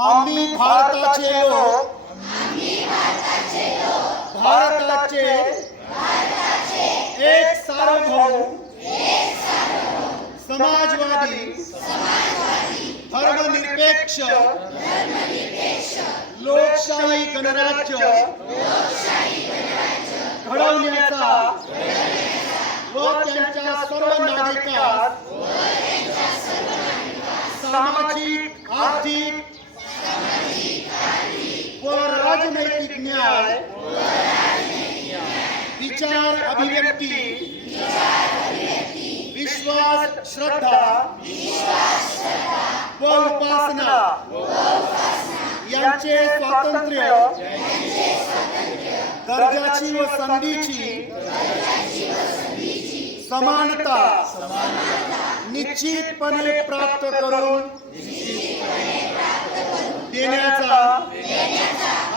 आम्ही भारताचे लोक. भारताचे. एक सार्वभौम समाजवादी. धर्मनिरपेक्ष. लोकशाही गणराज्य. घडवण्याचा. व त्यांच्या सर्व नागरिकात सामाजिक आर्थिक नैतिक न्याय विचार अभिव्यक्ती. विश्वास श्रद्धा. व उपासना. यांचे स्वातंत्र्य. दर्जाची व संधीची. समानता. निश्चितपणे प्राप्त करून देण्याचा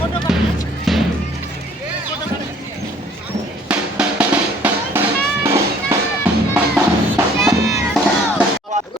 ことが